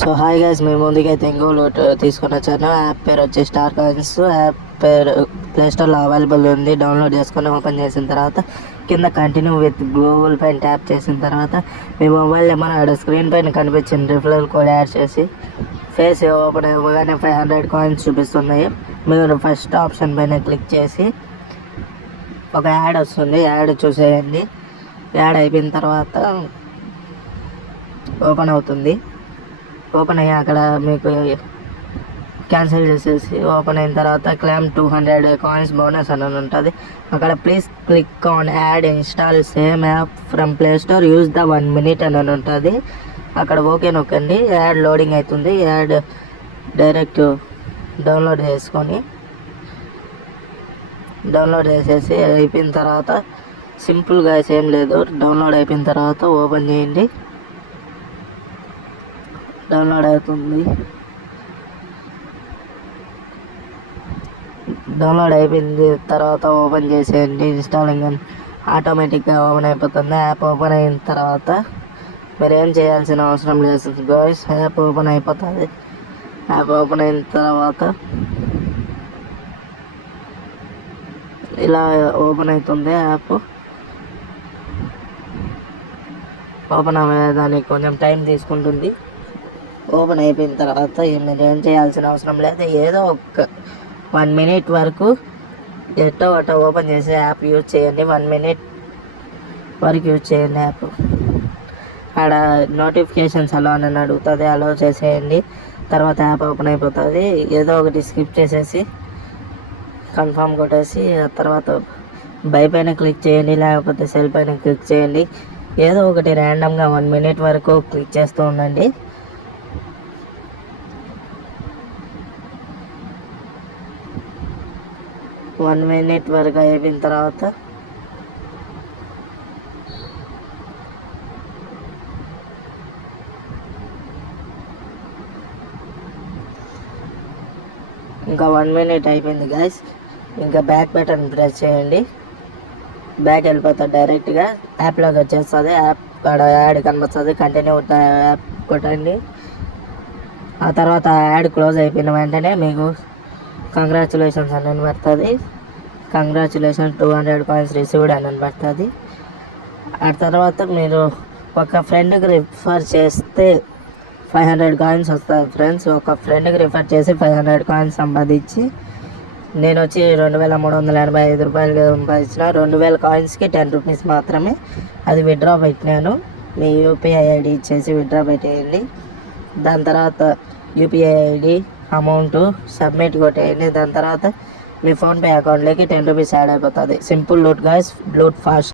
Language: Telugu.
సో హాయ్ గైస్, మేము ముందుకైతే ఇంకోటి తీసుకొని వచ్చాను. యాప్ పేరు వచ్చి స్టార్ కాయిన్స్. యాప్ పేరు ప్లే స్టోర్లో అవైలబుల్ ఉంది. డౌన్లోడ్ చేసుకొని ఓపెన్ చేసిన తర్వాత కింద కంటిన్యూ విత్ గూగుల్ పైన ట్యాప్ చేసిన తర్వాత మీ మొబైల్ నెంబర్ ఆడ స్క్రీన్ పైన కనిపించిన రిఫరల్ కోడ్ యాడ్ చేసి ఫేస్ ఓపెన్ అవ్వగానే 500 కాయిన్స్ చూపిస్తున్నాయి. మీరు ఫస్ట్ ఆప్షన్ పైన క్లిక్ చేసి ఒక యాడ్ వస్తుంది, యాడ్ చూసేయండి. యాడ్ అయిపోయిన తర్వాత ఓపెన్ అవుతుంది. ఓపెన్ అయ్యి అక్కడ మీకు క్యాన్సిల్ చేసేసి ఓపెన్ అయిన తర్వాత క్లైమ్ 200 కాయిన్స్ బోనస్ అని ఉంటుంది. అక్కడ please click on add install same app from play store use the 1 minute అని ఉంటుంది. అక్కడ ఓకే నొక్కండి. యాడ్ లోడింగ్ అవుతుంది. యాడ్ డైరెక్ట్ డౌన్లోడ్ చేసేసి అయిపోయిన తర్వాత సింపుల్గా ఏం లేదు, డౌన్లోడ్ అయిపోయిన తర్వాత ఓపెన్ చేయండి. డౌన్లోడ్ అవుతుంది. డౌన్లోడ్ అయిపోయింది తర్వాత ఓపెన్ చేసేయండి. ఇన్స్టాలింగ్ అని ఆటోమేటిక్గా ఓపెన్ అయిపోతుంది. యాప్ ఓపెన్ అయిన తర్వాత మీరు ఏం చేయాల్సిన అవసరం లేదు గాయ్స్. యాప్ ఓపెన్ అయిపోతుంది. యాప్ ఓపెన్ అయిన తర్వాత ఇలా ఓపెన్ అవుతుంది. యాప్ ఓపెన్ అయ్యేదానికి కొంచెం టైం తీసుకుంటుంది. ఓపెన్ అయిపోయిన తర్వాత మీరు ఏం చేయాల్సిన అవసరం లేదు. ఏదో ఒక 1 minute వరకు ఎట్టో అట్టో ఓపెన్ చేసి యాప్ యూజ్ చేయండి. 1 minute వరకు యూజ్ చేయండి యాప్. ఆడ నోటిఫికేషన్స్ అలా అని అడుగుతుంది, అలో చేసేయండి. తర్వాత యాప్ ఓపెన్ అయిపోతుంది. ఏదో ఒకటి స్కిప్ చేసేసి కన్ఫర్మ్ కొట్టేసి ఆ తర్వాత బై పైన క్లిక్ చేయండి, లేకపోతే సెల్ పైన క్లిక్ చేయండి. ఏదో ఒకటి ర్యాండమ్గా 1 minute వరకు క్లిక్ చేస్తూ ఉండండి. 1 minute వరకు అయిపోయిన తర్వాత ఇంకా 1 minute అయిపోయింది గైస్. ఇంకా బ్యాక్ బటన్ ప్రెస్ చేయండి. బ్యాక్ వెళ్ళిపోతుంది. డైరెక్ట్గా యాప్లోకి వచ్చేస్తుంది. యాప్ అక్కడ యాడ్ కనిపిస్తుంది. కంటిన్యూ యాప్ కొట్టండి. ఆ తర్వాత యాడ్ క్లోజ్ అయిపోయిన వెంటనే మీకు కంగ్రాచులేషన్స్ అని పడుతుంది. కంగ్రాచులేషన్స్ 200 కాయిన్స్ రిసీవ్డ్ అని పడుతుంది. ఆ తర్వాత మీరు ఒక ఫ్రెండ్కి రిఫర్ చేస్తే 500 కాయిన్స్ వస్తాయి ఫ్రెండ్స్. ఒక ఫ్రెండ్కి రిఫర్ చేసి 500 కాయిన్స్ సంపాదించి నేను వచ్చి 2385 రూపాయలు సంపాదించిన. 2000 కాయిన్స్కి 10 రూపీస్ మాత్రమే. అది విత్డ్రా పెట్టినాను. మీ యూపీఐ ఐడి ఇచ్చేసి విత్డ్రా పెట్టేయండి. దాని తర్వాత యూపీఐ ఐడి అమౌంట్ సబ్మిట్ కొట్టేయండి. దాని తర్వాత మీ ఫోన్పే అకౌంట్లోకి 10 రూపీస్ యాడ్ అయిపోతుంది. Simple loot guys, loot fast.